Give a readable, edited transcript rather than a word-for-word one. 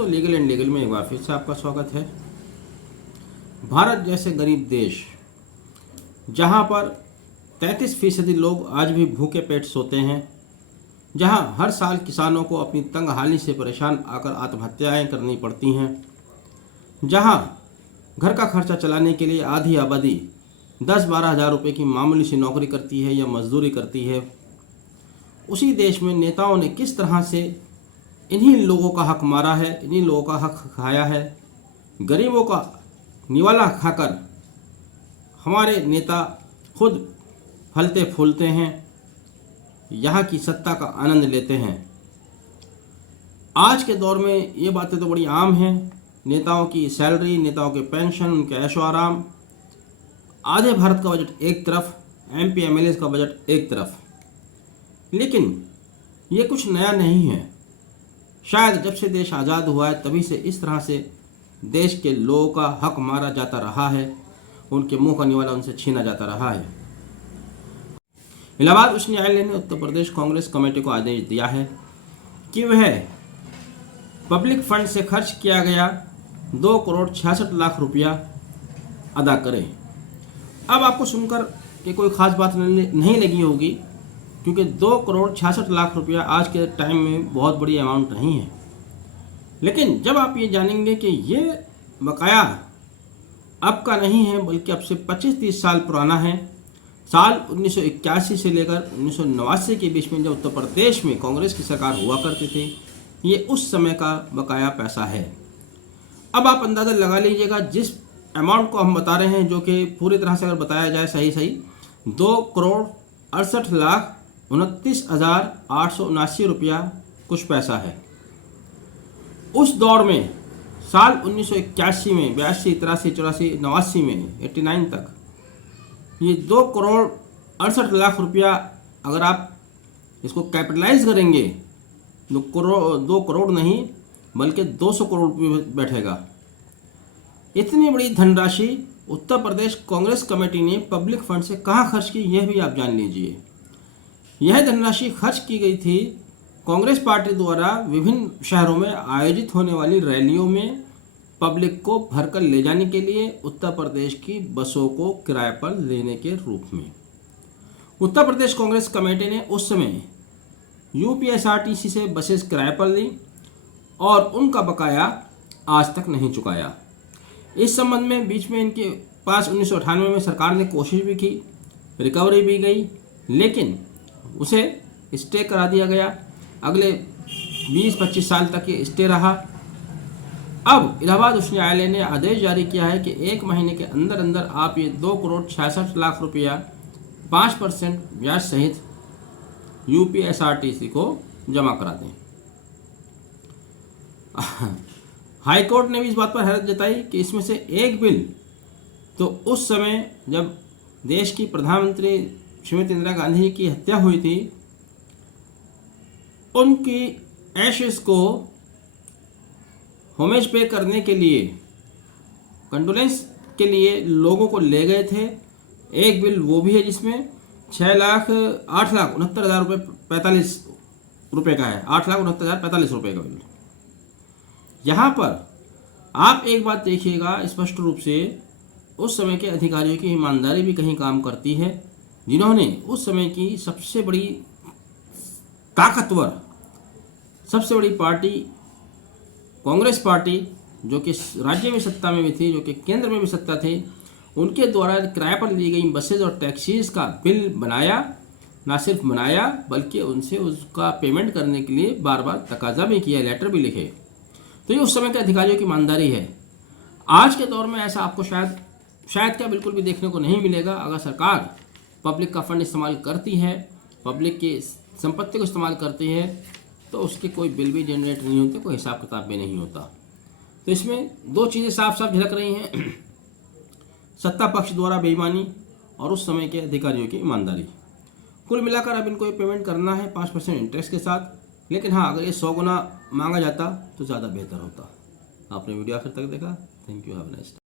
दोस्तों, legal and legal में एक बार फिर से आपका स्वागत है। भारत जैसे गरीब देश, जहां पर 33% लोग आज भी भूखे पेट सोते हैं, जहां हर साल किसानों को अपनी तंग हाली से परेशान आकर आत्महत्याएं करनी पड़ती हैं, जहां घर का खर्चा चलाने के लिए आधी आबादी 10-12 हज़ार रुपये की मामूली सी नौकरी करती है या मजदूरी करती है, उसी देश में नेताओं ने किस तरह से इन्हीं लोगों का हक मारा है, इन्हीं लोगों का हक खाया है। गरीबों का निवाला खाकर हमारे नेता खुद फलते फूलते हैं, यहाँ की सत्ता का आनंद लेते हैं। आज के दौर में ये बातें तो बड़ी आम हैं। नेताओं की सैलरी, नेताओं के पेंशन, उनके ऐशो आराम, आधे भारत का बजट एक तरफ, MP MLA का बजट एक तरफ। लेकिन ये कुछ नया नहीं है। शायद जब से देश आज़ाद हुआ है तभी से इस तरह से देश के लोगों का हक मारा जाता रहा है, उनके मुंह का निवाला उनसे छीना जाता रहा है। इलाहाबाद उच्च न्यायालय ने उत्तर प्रदेश कांग्रेस कमेटी को आदेश दिया है कि वह पब्लिक फंड से खर्च किया गया 2 करोड़ 66 लाख रुपया अदा करे। अब आपको सुनकर कि कोई ख़ास बात नहीं लगी होगी, क्योंकि 2 करोड़ 66 लाख रुपया आज के टाइम में बहुत बड़ी अमाउंट नहीं है। लेकिन जब आप ये जानेंगे कि ये बकाया अब का नहीं है, बल्कि अब से 25-30 साल पुराना है। साल 1981 से लेकर 1989 के बीच में जब उत्तर प्रदेश में कांग्रेस की सरकार हुआ करती थी, ये उस समय का बकाया पैसा है। अब आप अंदाज़ा लगा लीजिएगा, जिस अमाउंट को हम बता रहे हैं, जो कि पूरी तरह से अगर बताया जाए सही 2 करोड़ 68 लाख 29,879 रुपया कुछ पैसा है। उस दौर में साल 1981 में 82, 83, 84, 89 में 89 तक ये 2 करोड़ 68 लाख रुपया अगर आप इसको कैपिटलाइज करेंगे, 2 करोड़ नहीं बल्कि 200 करोड़ रुपये बैठेगा। इतनी बड़ी धनराशि उत्तर प्रदेश कांग्रेस कमेटी ने पब्लिक फंड से कहाँ खर्च की, यह भी आप जान लीजिए। यह धनराशि खर्च की गई थी कांग्रेस पार्टी द्वारा विभिन्न शहरों में आयोजित होने वाली रैलियों में पब्लिक को भरकर ले जाने के लिए, उत्तर प्रदेश की बसों को किराए पर लेने के रूप में। उत्तर प्रदेश कांग्रेस कमेटी ने उस समय UPSRTC से बसेस किराए पर ली और उनका बकाया आज तक नहीं चुकाया। इस संबंध में बीच में इनके पास 1998 में सरकार ने कोशिश भी की, रिकवरी भी गई, लेकिन उसे स्टे करा दिया गया। अगले 20-25 साल तक ये स्टे रहा। अब इलाहाबाद उच्च न्यायालय ने आदेश जारी किया है कि 1 महीने के अंदर अंदर आप ये 2 करोड़ 66 लाख रुपया 5% ब्याज सहित UPSRTC को जमा करा दें। हाई कोर्ट ने भी इस बात पर हैरत जताई कि इसमें से एक बिल तो उस समय जब देश की प्रधानमंत्री श्रीमती इंदिरा गांधी की हत्या हुई थी, उनकी एशेस को होमेज पे करने के लिए, कंडोलेंस के लिए लोगों को ले गए थे। एक बिल वो भी है जिसमें 8,69,045 रुपये का है, 8,69,045 रुपये का बिल। यहाँ पर आप एक बात देखिएगा स्पष्ट रूप से, उस समय के अधिकारियों की ईमानदारी भी कहीं काम करती है, जिन्होंने उस समय की सबसे बड़ी ताकतवर, सबसे बड़ी पार्टी कांग्रेस पार्टी, जो कि राज्य में सत्ता में भी थी, जो कि केंद्र में भी सत्ता थी, उनके द्वारा किराए पर ली गई बसेज और टैक्सीज का बिल बनाया। ना सिर्फ बनाया बल्कि उनसे उसका पेमेंट करने के लिए बार बार तकाजा भी किया, लेटर भी लिखे। तो ये उस समय के अधिकारियों की ईमानदारी है। आज के दौर में ऐसा आपको शायद क्या बिल्कुल भी देखने को नहीं मिलेगा। अगर सरकार पब्लिक का फंड इस्तेमाल करती है, पब्लिक की संपत्ति को इस्तेमाल करती है, तो उसके कोई बिल भी जनरेट नहीं होते, कोई हिसाब किताब भी नहीं होता। तो इसमें 2 चीज़ें साफ साफ झलक रही हैं, सत्ता पक्ष द्वारा बेईमानी और उस समय के अधिकारियों की ईमानदारी। कुल मिलाकर अब इनको ये पेमेंट करना है 5% इंटरेस्ट के साथ। लेकिन हाँ, अगर ये 100 गुना मांगा जाता तो ज़्यादा बेहतर होता। आपने वीडियो आखिर तक देखा, thank you, have a nice day.